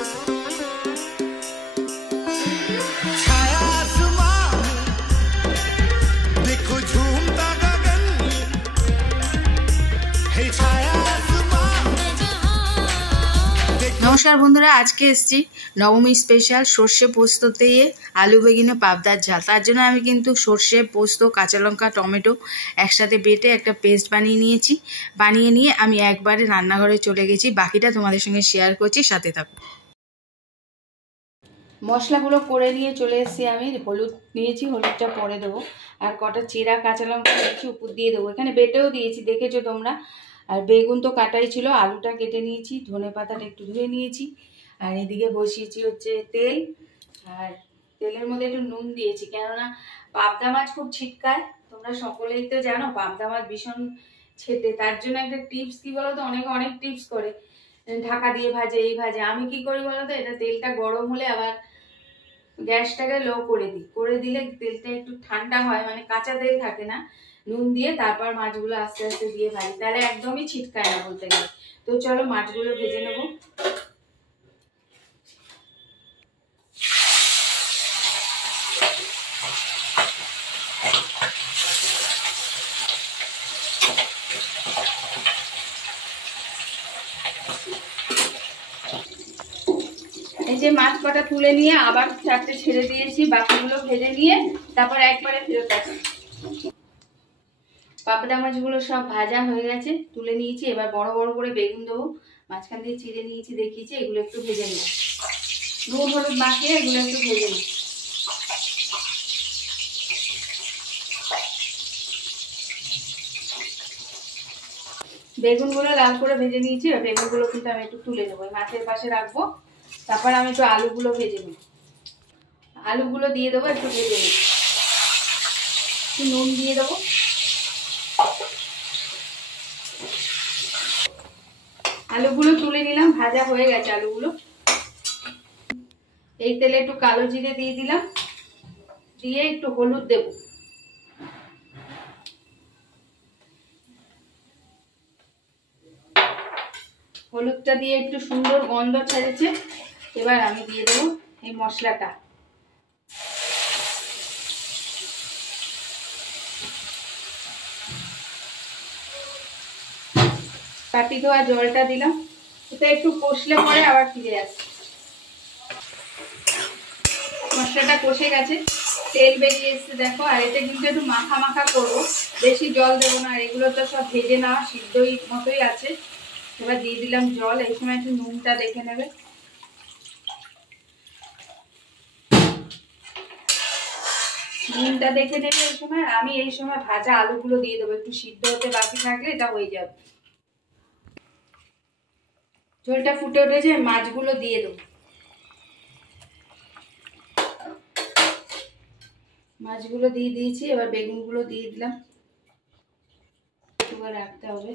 नमस्कार बंधुरा आज के एसছি नवमी स्पेशल सर्षे पोस्त दिए आलू बेगुने पाबदार झाल तार जন্য আমি কিন্তু সরষে পোস্ত কাঁচা লঙ্কা টমেটো একসাথে বেটে একটা পেস্ট বানিয়ে নিয়ে আমি একবারে রান্নাঘরে চলে গেছি। বাকিটা তোমাদের সঙ্গে শেয়ার করছি, সাথে থাকো। মশলাগুলো করে নিয়ে চলে এসেছি। আমি হলুদ নিয়েছি, হলুদটা পরে দেবো, আর কটা চিরা কাঁচা লঙ্কা নিয়েছি উপর দিয়ে দেবো। এখানে বেটেও দিয়েছি, দেখেছো তোমরা। আর বেগুন তো কাটাই ছিল, আলুটা কেটে নিয়েছি, ধনে পাতাটা একটু ধুয়ে নিয়েছি। আর এদিকে বসিয়েছি হচ্ছে তেল, আর তেলের মধ্যে একটু নুন দিয়েছি, কেননা পাবদা মাছ খুব ছিটকায়। তোমরা সকলেই তো জানো পাবদা মাছ ভীষণ ছেটে। তার জন্য একটা টিপস কি বলো তো, অনেকে অনেক টিপস করে, ঢাকা দিয়ে ভাজে, এই ভাজে। আমি কি করি বলো তো, এটা তেলটা গরম হলে আবার গ্যাসটাকে লো করে দিই, করে দিলে তেলটা একটু ঠান্ডা হয়, মানে কাঁচা তেল থাকে না। নুন দিয়ে তারপর মাছগুলো আস্তে আস্তে দিয়ে ভাজি, তাহলে একদমই ছিটকায় না বলতে গেলে। তো চলো মাছগুলো ভেজে নেব। এই যে মাছ কটা তুলে নিয়ে আবার চারটে ছেড়ে দিয়েছি, বাকিগুলো ভেজে নিয়ে তারপর একবারে ফেরত আসি। পাবদা মাছগুলো সব ভাজা হয়ে গেছে, তুলে নিয়েছি। এবার বড় বড় করে বেগুন দেবো, মাঝখান দিয়ে চিড়ে নিয়েছি, দেখিয়েছি। এগুলো একটু ভেজে নেব, নুন হলুদ মাখিয়ে এগুলো একটু ভেজে নেব। বেগুনগুলো লাল করে ভেজে নিয়েছি, বেগুনগুলো কিন্তু আমি একটু তুলে নেবো, মাছের পাশে রাখবো। তারপর আমি একটু আলুগুলো ভেজে নেব, আলুগুলো দিয়ে দেবো, একটু ভেজে নেব, একটু নুন দিয়ে দেবো। আলুগুলো তুলে নিলাম, ভাজা হয়ে গেছে আলুগুলো। এই তেলে একটু কালো জিরে দিয়ে দিলাম, দিয়ে একটু হলুদ দেব। হলুদটা দিয়ে একটু সুন্দর গন্ধ ছেড়েছে। এবার আমি দিয়ে দেবো এই মশলাটা। কাটি ধোয়া জলটা দিলাম, এটা একটু কষলে পরে আবার ফিরে আসছে। মশলাটা কষে গেছে, তেল বেরিয়ে এসছে দেখো। আর এটা কিন্তু একটু মাখা মাখা করবো, বেশি জল দেবো না। আর এগুলো তো সব ভেজে নেওয়া সিদ্ধই মতোই আছে। এবার দিয়ে দিলাম জল। এই সময় একটু নুনটা দেখে নেবে। নুনটা দেখে নেবে এই সময়। আমি এই সময় ভাজা আলুগুলো দিয়ে দেবো, একটু সিদ্ধ হতে বাকি থাকলে এটা হয়ে যাবে। ঝোলটা ফুটে উঠেছে, মাছগুলো দিয়ে দেবো। মাছগুলো দিয়ে দিয়েছি, এবার বেগুনগুলো দিয়ে দিলাম। এবার রাখতে হবে।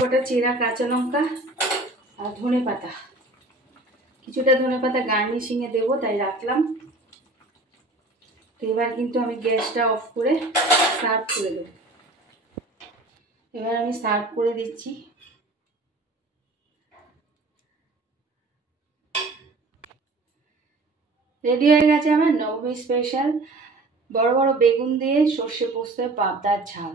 গোটা চেরা কাঁচা লঙ্কা আর ধনে পাতা, কিছুটা ধনে পাতা গার্নিশিং এ দেবো, তাই রাখলাম। তো এবার কিন্তু আমি গ্যাসটা অফ করে সার্ভ করে দেবো। এবার আমি সার্ভ করে দিচ্ছি। রেডি হয়ে গেছে আমার নবমী স্পেশাল বড় বড় বেগুন দিয়ে সর্ষে পোস্ত পাবদার ঝাল।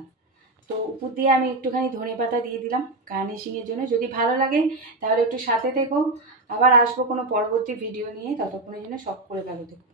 তো উপর দিয়ে আমি একটুখানি ধনেপাতা দিয়ে দিলাম গার্নিশিংয়ের জন্য। যদি ভালো লাগে তাহলে একটু সাথে থেকো। আবার আসবো কোনো পরবর্তী ভিডিও নিয়ে, ততক্ষণের জন্য সব করে ভালো থেকো।